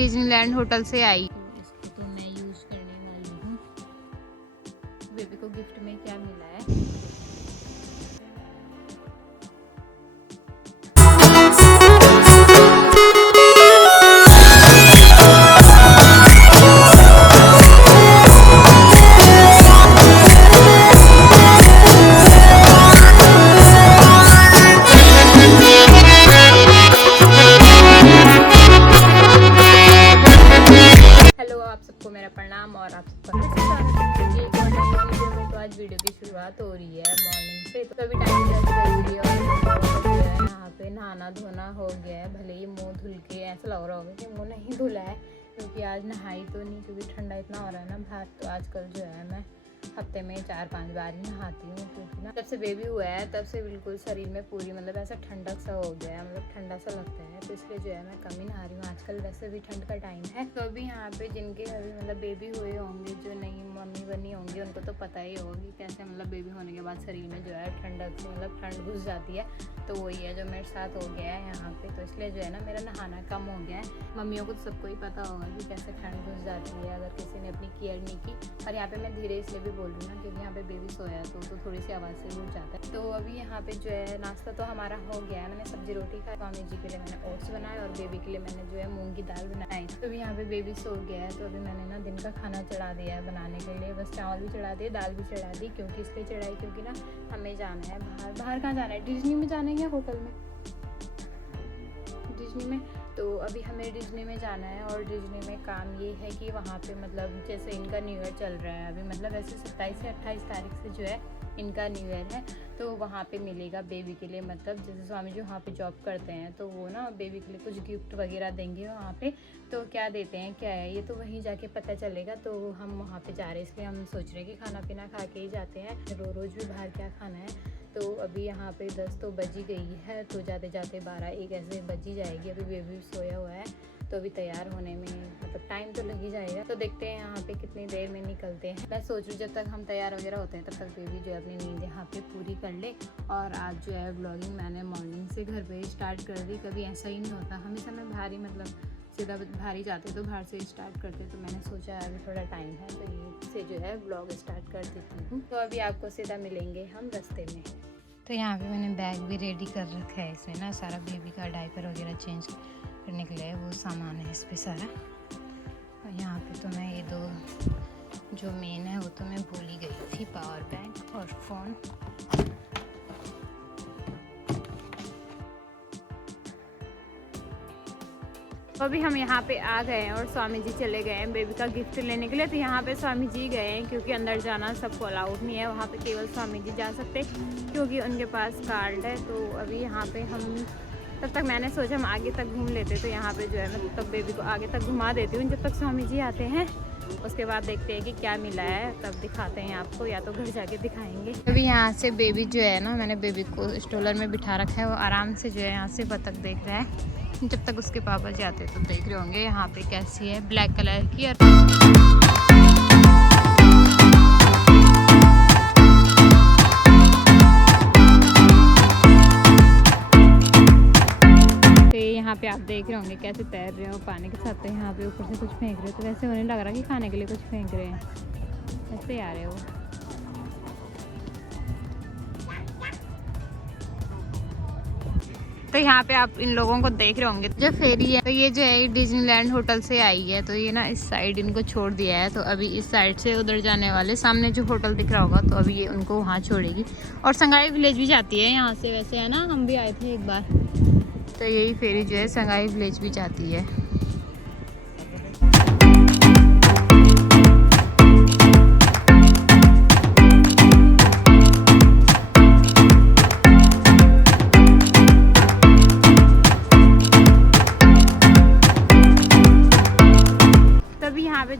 Disneyland hotel से आई। इसको तो मैं यूज करने वाली हूँ। बेबी को गिफ्ट में क्या मिला है? मेरा प्रणाम और आप सबका एक और नई वीडियो में। तो आज वीडियो की शुरुआत हो रही है मॉर्निंग से। तो अभी टाइम और यहाँ पे नहाना धोना हो गया है। भले ही मुंह धुल के ऐसा लग रहा होगा कि मुंह नहीं धुला है, क्योंकि आज नहाई तो नहीं, क्योंकि ठंडा इतना हो रहा है ना बाहर। तो आजकल जो है मैं हफ्ते में 4-5 बार ही नहाती हूँ, क्योंकि ना जब से बेबी हुआ है तब से बिल्कुल शरीर में पूरी मतलब ऐसा ठंडक सा हो गया है, मतलब ठंडा सा लगता है। तो इसलिए जो है मैं कम ही नहा रही हूँ आजकल। वैसे भी ठंड का टाइम है। तो अभी यहाँ पे जिनके अभी मतलब बेबी हुए होंगे, जो नई मम्मी बनी होंगी, उनको तो पता ही होगा कि कैसे मतलब बेबी होने के बाद शरीर में जो है ठंडक से मतलब ठंड घुस जाती है। तो वही है जो मेरे साथ हो गया है यहाँ पे। तो इसलिए जो है ना मेरा नहाना कम हो गया है। मम्मियों को तो सबको ही पता होगा कि कैसे ठंड घुस जाती है अगर किसी ने अपनी केयर नहीं की। और यहाँ पे मैं धीरे इसलिए भी बोल रही हूँ ना, क्योंकि यहाँ पे बेबी सोया तो थोड़ी सी आवाज़ से उठ जाता है। तो अभी यहाँ पे जो है नाश्ता तो हमारा हो गया है। मैंने सब्जी रोटी खाई, स्वामी जी के लिए मैंने ओट्स बनाए और बेबी के लिए मैंने जो है मूंग की दाल बनाई। तो अभी यहाँ पे बेबी सो गया है। तो अभी मैंने ना दिन का खाना चढ़ा दिया है बनाने के लिए। बस चावल भी चढ़ा दिए, दाल भी चढ़ा दी। क्योंकि इसलिए चढ़ाई क्योंकि ना हमें जाना है बाहर। बाहर कहाँ जाना है? डिज्नी में जाना है या होटल में? डिज्नी में। तो अभी हमें डिज्नी में जाना है। और डिज्नी में काम ये है कि वहाँ पे मतलब जैसे इनका न्यू ईयर चल रहा है अभी, मतलब ऐसे 27 से 28 तारीख से जो है इनका न्यू ईयर है। तो वहाँ पे मिलेगा बेबी के लिए, मतलब जैसे स्वामी जी वहाँ पे जॉब करते हैं तो वो ना बेबी के लिए कुछ गिफ्ट वगैरह देंगे वहाँ पे। तो क्या देते हैं क्या है ये तो वहीं जाके पता चलेगा। तो हम वहाँ पे जा रहे हैं, इसलिए हम सोच रहे हैं कि खाना पीना खा के ही जाते हैं। रोज़ भी बाहर क्या खाना है। तो अभी यहाँ पे 10 तो बज ही गई है। तो जाते जाते 12-1 ऐसे बज ही जाएगी। अभी बेबी सोया हुआ है तो अभी तैयार होने में मतलब टाइम तो लग ही जाएगा। तो देखते हैं यहाँ पे कितनी देर में निकलते हैं। मैं सोच रही हूँ जब तक हम तैयार वगैरह होते हैं तब तक बेबी जो है अपनी नींद यहाँ पे पूरी कर ले। और आज जो है व्लॉगिंग मैंने मॉर्निंग से घर पे स्टार्ट कर दी। कभी ऐसा ही नहीं होता, हमेशा मैं बाहर ही मतलब सीधा बाहर ही जाते तो बाहर से स्टार्ट करते। तो मैंने सोचा अभी थोड़ा टाइम है तो ये से जो है व्लॉग स्टार्ट कर देती हूँ। तो अभी आपको सीधा मिलेंगे हम रास्ते में। तो यहाँ पे मैंने बैग भी रेडी कर रखा है। इसमें ना सारा बेबी का डायपर वगैरह चेंज करने के लिए वो सामान है इस पे सारा। और यहाँ पे तो मैं ये दो जो मेन है वो तो मैं भूल ही गई थी, पावर बैंक और फ़ोन। तो अभी हम यहाँ पे आ गए हैं और स्वामी जी चले गए हैं बेबी का गिफ्ट लेने के लिए। तो यहाँ पे स्वामी जी गए हैं क्योंकि अंदर जाना सबको अलाउड नहीं है। वहाँ पे केवल स्वामी जी जा सकते क्योंकि उनके पास कार्ड है। तो अभी यहाँ पे हम तब तक मैंने सोचा हम आगे तक घूम लेते। तो यहाँ पे जो है मैं तब बेबी को आगे तक घुमा देती हूँ जब तक स्वामी जी आते हैं। उसके बाद देखते हैं कि क्या मिला है, तब दिखाते हैं आपको, या तो घर जाके दिखाएंगे। अभी यहाँ से बेबी जो है ना, मैंने बेबी को स्ट्रोलर में बिठा रखा है। वो आराम से जो है यहाँ से बतख देख रहा है। जब तक उसके पापा जी आते तो देख रहे होंगे यहाँ पे कैसी है, ब्लैक कलर की। और यहाँ पे आप देख रहे होंगे कैसे तैर रहे हो पानी के साथ। तो यहाँ पे ऊपर से कुछ फेंक रहे हो तो वैसे उन्हें लग रहा कि खाने के लिए कुछ फेंक रहे हैं, ऐसे आ रहे हो। तो यहाँ पे आप इन लोगों को देख रहे होंगे जो फेरी है। तो ये जो है डिज्नीलैंड होटल से आई है। तो ये ना इस साइड इनको छोड़ दिया है। तो अभी इस साइड से उधर जाने वाले सामने जो होटल दिख रहा होगा तो अभी ये उनको वहाँ छोड़ेगी। और संगाई विलेज भी जाती है यहाँ से, वैसे है ना, हम भी आए थे एक बार। तो यही फेरी जो है संगाई विलेज भी जाती है।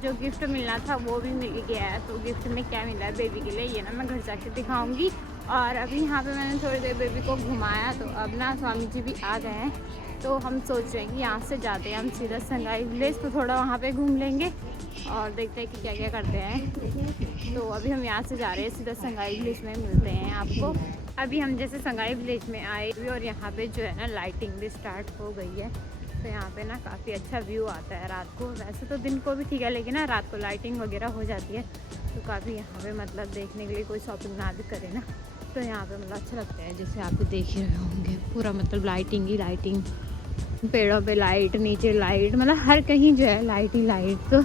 जो गिफ्ट मिलना था वो भी मिल गया है। तो गिफ्ट में क्या मिला है बेबी के लिए ये ना मैं घर जाके दिखाऊंगी। और अभी यहाँ पे मैंने थोड़ी देर बेबी को घुमाया। तो अब ना स्वामी जी भी आ गए हैं। तो हम सोच रहे हैं कि यहाँ से जाते हैं हम सीधा संगाई विलेज। तो थोड़ा वहाँ पे घूम लेंगे और देखते हैं कि क्या क्या करते हैं। तो अभी हम यहाँ से जा रहे हैं सीधा संगाई विलेज में मिलते हैं आपको। अभी हम जैसे संगाई विलेज में आए और यहाँ पे जो है ना लाइटिंग भी स्टार्ट हो गई है। तो यहाँ पे ना काफ़ी अच्छा व्यू आता है रात को। वैसे तो दिन को भी ठीक है, लेकिन ना रात को लाइटिंग वगैरह हो जाती है तो काफ़ी यहाँ पे मतलब देखने के लिए कोई शॉपिंग ना भी करे ना तो यहाँ पे मतलब अच्छा लगता है। जैसे आप देख ही रहे होंगे पूरा मतलब लाइटिंग ही लाइटिंग, पेड़ों पे लाइट, नीचे लाइट, मतलब हर कहीं जो है लाइट ही लाइट। तो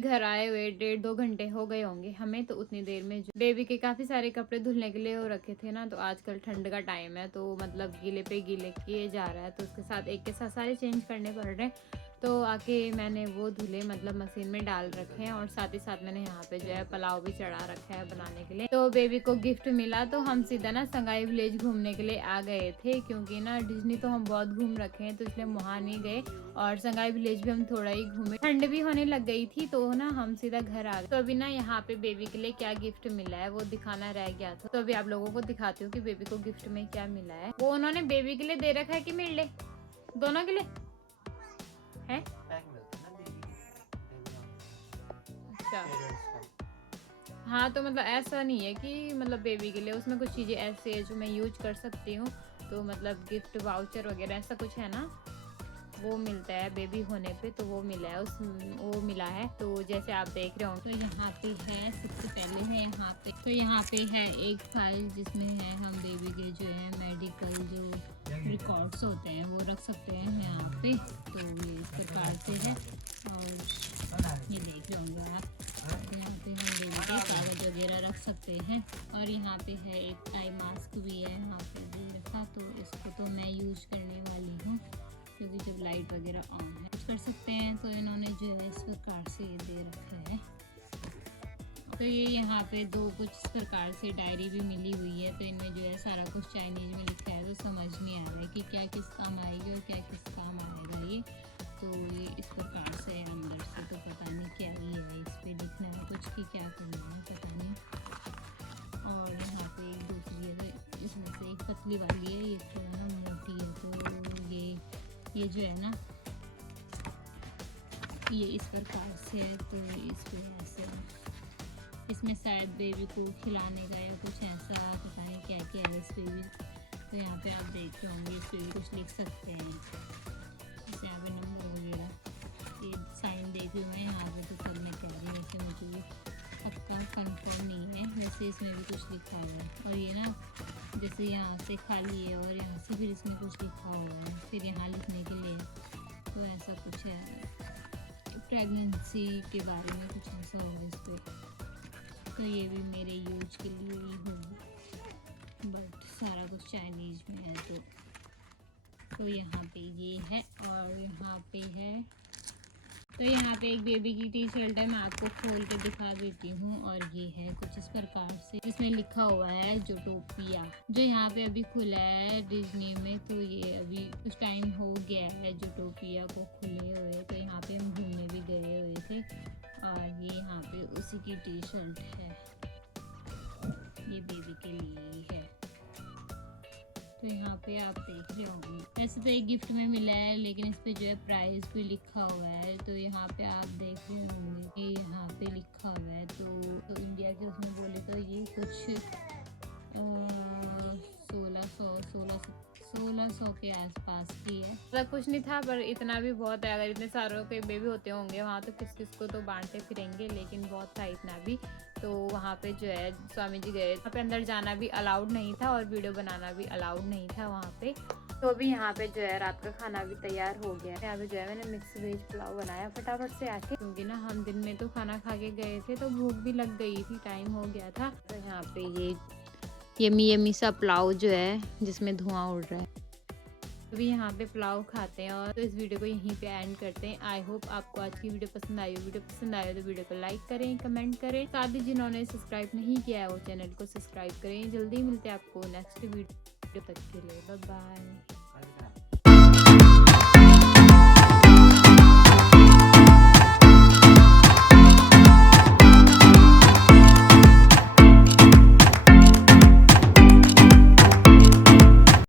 घर आए हुए 1.5-2 घंटे हो गए होंगे हमें। तो उतनी देर में जो बेबी के काफ़ी सारे कपड़े धुलने के लिए हो रखे थे ना, तो आजकल ठंड का टाइम है तो मतलब गीले पे गीले किए जा रहा है, तो उसके साथ एक के साथ सारे चेंज करने पड़ रहे हैं। तो आके मैंने वो धुले मतलब मशीन में डाल रखे हैं और साथ ही साथ मैंने यहाँ पे जो है पुलाव भी चढ़ा रखा है बनाने के लिए। तो बेबी को गिफ्ट मिला तो हम सीधा ना संगाई विलेज घूमने के लिए आ गए थे, क्योंकि ना डिज्नी तो हम बहुत घूम रखे हैं तो इसलिए वहाँ नहीं गए और संगाई विलेज भी हम थोड़ा ही घूमे। ठंड भी होने लग गई थी तो ना हम सीधा घर आ गए। तो अभी ना यहाँ पे बेबी के लिए क्या गिफ्ट मिला है वो दिखाना रह गया था, तो अभी आप लोगों को दिखाती हूँ कि बेबी को गिफ्ट में क्या मिला है। वो उन्होंने बेबी के लिए दे रखा है कि मेरे लिए, दोनों के लिए है। अच्छा हाँ, तो मतलब ऐसा नहीं है कि मतलब बेबी के लिए, उसमें कुछ चीज़ें ऐसे है जो मैं यूज कर सकती हूँ, तो मतलब गिफ्ट वाउचर वगैरह ऐसा कुछ है ना, वो मिलता है बेबी होने पे, तो वो मिला है वो मिला है। तो जैसे आप देख रहे हो तो यहाँ पे है, सबसे पहले है यहाँ पे, तो यहाँ पे है एक फाइल जिसमें है हम बेबी के जो है मेडिकल जो रिकॉर्ड्स होते हैं वो रख सकते हैं यहाँ पे। तो ये इस प्रकार से है और ये देख रहे होंगे आप, यहाँ पे हम बेबी के कागज वगैरह रख सकते हैं। और यहाँ पे है एक आई मास्क भी है यहाँ पे दे रखा, तो इसको तो मैं यूज करने वाली हूँ क्योंकि जब लाइट वगैरह ऑन है कुछ कर सकते हैं। तो इन्होंने जो है इस प्रकार से ये दे रखा है। तो ये यहाँ पे दो कुछ इस प्रकार से डायरी भी मिली हुई है, तो इनमें जो है सारा कुछ चाइनीज में लिखा है, तो समझ नहीं आ रहा है कि क्या किस काम आएगी और क्या किस काम आएगा ये। तो ये इस प्रकार से है अंदर से, तो पता नहीं क्या ही है, इस पर लिखना है कुछ कि क्या करना है पता नहीं। और यहाँ पे एक दूसरी है, तो इसमें से एक पतली वाली है, ये तो है ना मोटी है, तो ये जो है ना ये इस प्रकार से है। तो इस पर ऐसे इसमें शायद बेबी को खिलाने का या कुछ ऐसा पता नहीं क्या क्या है इस पर भी। तो यहाँ पे आप देख रहे होंगे इस पर भी कुछ लिख सकते हैं, जैसे यहाँ पे नंबर वगैरह ये साइन देख रही हूँ मैं यहाँ पे, तो सब मैं कह रही हूँ, वैसे मुझे पक्का कंफर्म नहीं है, वैसे इसमें भी कुछ लिखा हुआ है। और ये ना जैसे यहाँ से खाली है और यहाँ से फिर इसमें कुछ लिखा हुआ है, फिर यहाँ लिखने के लिए, तो ऐसा कुछ है प्रेगनेंसी के बारे में कुछ ऐसा होगा इस पर। तो ये भी मेरे यूज के लिए ही होगा, बट सारा कुछ चाइनीज में है। तो यहाँ पे ये है और यहाँ पे है, तो यहाँ पे एक बेबी की टी शर्ट है, मैं आपको खोल के दिखा देती हूँ। और ये है कुछ इस प्रकार से, जिसमें लिखा हुआ है जोटोपिया, जो यहाँ पे अभी खुला है डिज्नी में। तो ये अभी कुछ टाइम हो गया है जोटोपिया को खुले हुए, तो यहाँ पे हम घूमने भी गए हुए थे। और ये यहाँ पे उसी की टी शर्ट है, ये बेबी के लिए ही है। तो यहाँ पे आप देख रहे होंगे, ऐसे तो एक गिफ्ट में मिला है लेकिन इस पे जो है प्राइस भी लिखा हुआ है। तो यहाँ पे आप देख रहे होंगे कि यहाँ पे लिखा हुआ है, तो इंडिया के उसमें बोले तो ये कुछ 1600 के आसपास की है। मतलब कुछ नहीं था, पर इतना भी बहुत है, अगर इतने सारों के बेबी होते होंगे वहाँ तो किस किस को तो बांटते फिरेंगे, लेकिन बहुत था इतना भी। तो वहाँ पे जो है स्वामी जी गए, वहाँ पे अंदर जाना भी अलाउड नहीं था और वीडियो बनाना भी अलाउड नहीं था वहाँ पे। तो अभी यहाँ पे जो है रात का खाना भी तैयार हो गया है। यहाँ पे जो है मैंने मिक्स वेज पुलाव बनाया फटाफट से आके, क्योंकि ना हम दिन में तो खाना खा के गए थे तो भूख भी लग गई थी, टाइम हो गया था। तो यहाँ पे ये यमी सा पुलाव जो है जिसमें धुआं उड़ रहा है, अभी यहाँ पे पुलाव खाते हैं। और तो इस वीडियो को यहीं पे एंड करते हैं। आई होप आपको आज की वीडियो पसंद आई हो। वीडियो पसंद आए तो वीडियो को लाइक करें, कमेंट करें, साथ ही जिन्होंने सब्सक्राइब नहीं किया है वो चैनल को सब्सक्राइब करें। जल्दी मिलते हैं आपको नेक्स्ट वीडियो, तक के लिए बाय बाय।